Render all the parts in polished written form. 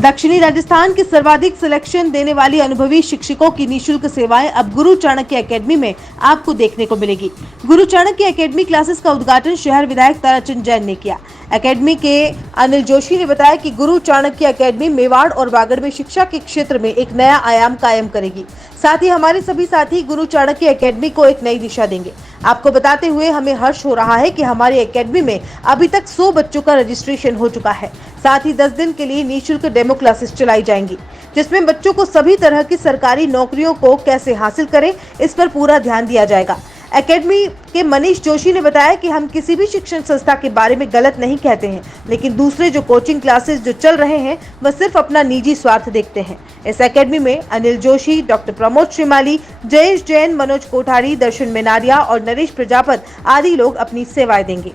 दक्षिणी राजस्थान की सर्वाधिक सिलेक्शन देने वाली अनुभवी शिक्षकों की निशुल्क सेवाएं अब गुरु चाणक्य एकेडमी में आपको देखने को मिलेगी। गुरु चाणक्य एकेडमी क्लासेस का उद्घाटन शहर विधायक ताराचंद जैन ने किया। एकेडमी के अनिल जोशी ने बताया कि गुरु चाणक्य एकेडमी मेवाड़ और बागड़ में शिक्षा के क्षेत्र में एक नया आयाम कायम करेगी। साथ ही हमारे सभी साथी गुरु चाणक्य एकेडमी को एक नई दिशा देंगे। आपको बताते हुए हमें हर्ष हो रहा है कि हमारी एकेडमी में अभी तक 100 बच्चों का रजिस्ट्रेशन हो चुका है। साथ ही 10 दिन के लिए निःशुल्क डेमो क्लासेस चलाई जाएंगी, जिसमें बच्चों को सभी तरह की सरकारी नौकरियों को कैसे हासिल करें, इस पर पूरा ध्यान दिया जाएगा। एकेडमी के मनीष जोशी ने बताया कि हम किसी भी शिक्षण संस्था के बारे में गलत नहीं कहते हैं, लेकिन दूसरे जो कोचिंग क्लासेस जो चल रहे हैं वह सिर्फ अपना निजी स्वार्थ देखते हैं। इस एकेडमी में अनिल जोशी, डॉक्टर प्रमोद श्रीमाली, जयेश जैन, मनोज कोठारी, दर्शन मेनारिया और नरेश प्रजापत आदि लोग अपनी सेवाएं देंगे।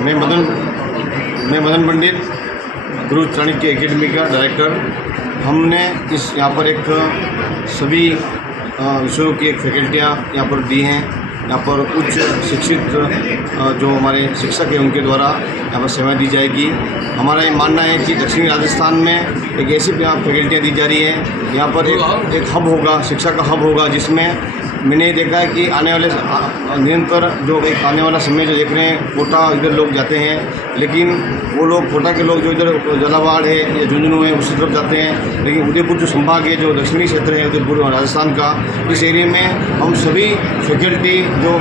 मैं मदन पंडित, गुरु चाणक्य एकेडमी का डायरेक्टर। हमने इस यहाँ पर एक सभी विषयों की एक फैकल्टियाँ यहाँ पर दी हैं। यहाँ पर उच्च शिक्षित जो हमारे शिक्षक हैं उनके द्वारा यहाँ पर सेवाएं दी जाएगी। हमारा ये मानना है कि दक्षिणी राजस्थान में एक ऐसी फैकल्टियाँ दी जा रही है, यहाँ पर एक हब होगा, शिक्षा का हब होगा, जिसमें मैंने देखा है कि आने वाले निरंतर जो एक आने वाला समय जो देख रहे हैं, कोटा इधर लोग जाते हैं, लेकिन वो लोग कोटा के लोग जो इधर झालावाड़ है या झुंझुनू है उसी तरफ जाते हैं। लेकिन उदयपुर जो संभाग है, जो दक्षिणी क्षेत्र है उदयपुर राजस्थान का, इस एरिया में हम सभी फैकल्टी जो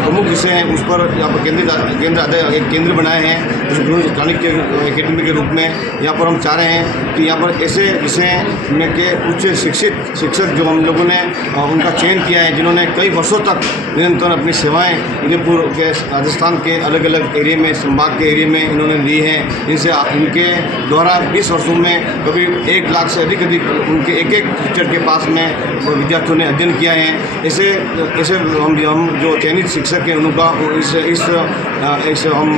प्रमुख विषय हैं उस पर यहाँ पर एक केंद्र बनाए हैं उस गुरु चाणक्य एकेडमी के रूप में। यहाँ पर हम चाह रहे हैं कि यहाँ पर ऐसे विषय में के उच्च शिक्षित शिक्षक जो हम लोगों ने उनका चयन किया है, जिन्होंने कई वर्षों तक निरंतर अपनी सेवाएं उदयपुर के राजस्थान के अलग अलग एरिया में, संभाग के एरिया में इन्होंने दी हैं। इनसे इनके द्वारा 20 वर्षों में कभी 1 लाख से अधिक उनके एक टीचर के पास में विद्यार्थियों ने अध्ययन किया है। ऐसे हम जो चयनित शिक्षक हैं उनका इस हम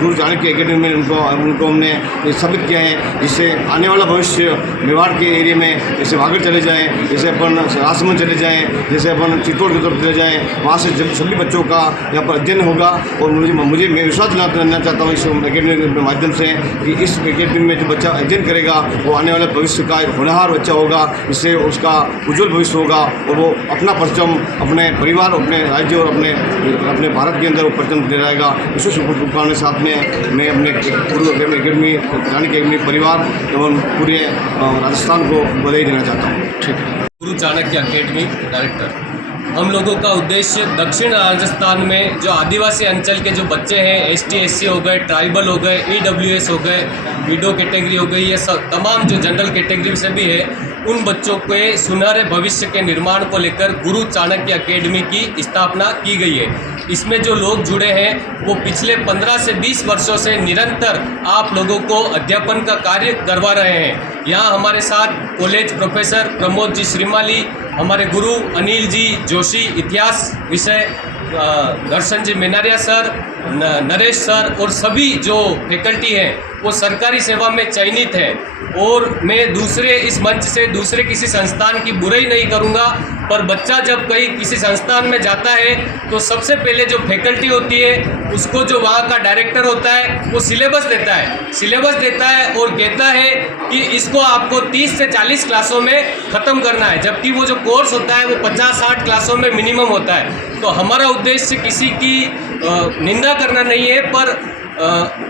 गुरु चाणक्य एकेडमी में उनको हमने स्थापित किया है, जिससे आने वाला भविष्य मेवाड़ के एरिया में जैसे वागड़ चले जाएँ, जैसे अपन राजसमंद चले जाएँ, जैसे अपन चित्तौड़ की तरफ चले जाएँ, वहाँ से जब सभी बच्चों का यहाँ पर अध्ययन होगा। और मैं विश्वास दिलाना चाहता हूँ इस एकेडमी के माध्यम से कि इस एकेडमी में जो बच्चा अध्ययन करेगा वो आने वाले भविष्य का एक होनहार बच्चा होगा, इससे उसका उज्जवल भविष्य होगा और वो अपना परचम अपने परिवार, अपने राज्य और अपने भारत के अंदर वो परचम दे जाएगा। इस शुभकामना के साथ में मैं अपने गुरु एकेडमी चाणक्य एकेडमी परिवार एवं पूरे राजस्थान को बधाई देना चाहता हूँ। ठीक है। गुरु चाणक्य एकेडमी डायरेक्टर। हम लोगों का उद्देश्य दक्षिण राजस्थान में जो आदिवासी अंचल के जो बच्चे हैं, ST SC हो गए, ट्राइबल हो गए, EWS हो गए, विडो कैटेगरी हो गई, ये सब तमाम जो जनरल कैटेगरी से भी है, उन बच्चों के सुनहरे भविष्य के निर्माण को लेकर गुरु चाणक्य एकेडमी की स्थापना की गई है। इसमें जो लोग जुड़े हैं वो पिछले 15 से 20 वर्षों से निरंतर आप लोगों को अध्यापन का कार्य करवा रहे हैं। यहाँ हमारे साथ कॉलेज प्रोफेसर प्रमोद जी श्रीमाली, हमारे गुरु अनिल जी जोशी इतिहास विषय, दर्शन जी मेनारिया सर, नरेश सर और सभी जो फैकल्टी हैं वो सरकारी सेवा में चयनित है। और मैं दूसरे इस मंच से दूसरे किसी संस्थान की बुराई नहीं करूंगा, पर बच्चा जब कहीं किसी संस्थान में जाता है तो सबसे पहले जो फैकल्टी होती है उसको जो वहाँ का डायरेक्टर होता है वो सिलेबस देता है और कहता है कि इसको आपको 30 से 40 क्लासों में ख़त्म करना है, जबकि वो जो कोर्स होता है वो 50-60 क्लासों में मिनिमम होता है। तो हमारा उद्देश्य किसी की निंदा करना नहीं है, पर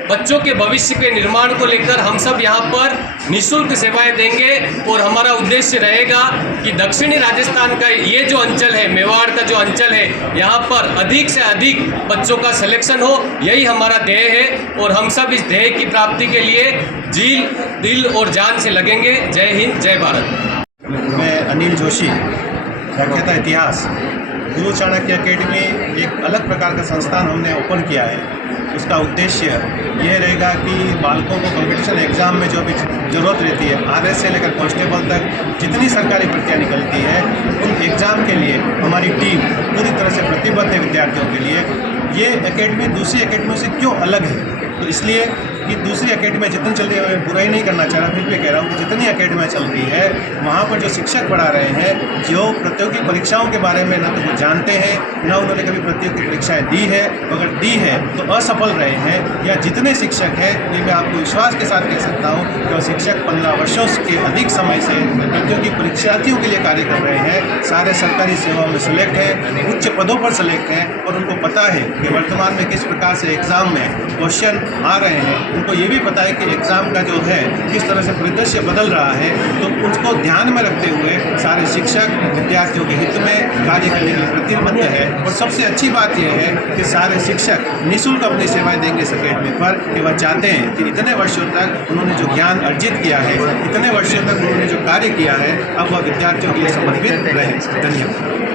बच्चों के भविष्य के निर्माण को लेकर हम सब यहाँ पर निःशुल्क सेवाएं देंगे। और हमारा उद्देश्य रहेगा कि दक्षिणी राजस्थान का ये जो अंचल है, मेवाड़ का जो अंचल है, यहाँ पर अधिक से अधिक बच्चों का सिलेक्शन हो, यही हमारा ध्येय है। और हम सब इस ध्येय की प्राप्ति के लिए जी, दिल और जान से लगेंगे। जय हिंद, जय भारत। मैं अनिल जोशी, व्याख्याता इतिहास। गुरु चाणक्य एकेडमी एक अलग प्रकार का संस्थान हमने ओपन किया है। उसका उद्देश्य ये रहेगा कि बालकों को कॉम्पिटिशन एग्ज़ाम में जो भी ज़रूरत रहती है, RS से लेकर कांस्टेबल तक जितनी सरकारी भर्तियाँ निकलती है, उन एग्ज़ाम के लिए हमारी टीम पूरी तरह से प्रतिबद्ध है विद्यार्थियों के लिए। ये एकेडमी दूसरी एकेडमियों से क्यों अलग है? तो इसलिए कि दूसरी अकेडमियाँ जितनी चल रही है, मैं बुराई नहीं करना चाह रहा, फिर भी कह रहा हूँ कि जितनी अकेडमियाँ चल रही है वहाँ पर जो शिक्षक पढ़ा रहे हैं, जो प्रतियोगी परीक्षाओं के बारे में न तो वो जानते हैं, न उन्होंने कभी प्रतियोगी परीक्षाएँ दी है, अगर दी है तो असफल रहे हैं। या जितने शिक्षक हैं, ये मैं आपको विश्वास के साथ कह सकता हूँ कि वो शिक्षक 15 वर्षों के अधिक समय से प्रतियोगी परीक्षार्थियों के लिए कार्य कर रहे हैं, सारे सरकारी सेवाओं में सेलेक्ट हैं, उच्च पदों पर सेलेक्ट हैं, और उनको पता है कि वर्तमान में किस प्रकार से एग्ज़ाम में क्वेश्चन आ रहे हैं। उनको ये भी पता है कि एग्ज़ाम का जो है किस तरह से परिदृश्य बदल रहा है, तो उसको ध्यान में रखते हुए सारे शिक्षक विद्यार्थियों के हित में कार्य करने के लिए प्रतिबद्ध है। और सबसे अच्छी बात यह है कि सारे शिक्षक निःशुल्क अपनी सेवाएं देंगे इस अकेडमी पर, कि वह चाहते हैं कि इतने वर्षों तक उन्होंने जो ज्ञान अर्जित किया है, इतने वर्षों तक उन्होंने जो कार्य किया है, अब वह विद्यार्थियों के लिए समर्पित रहे। धन्यवाद।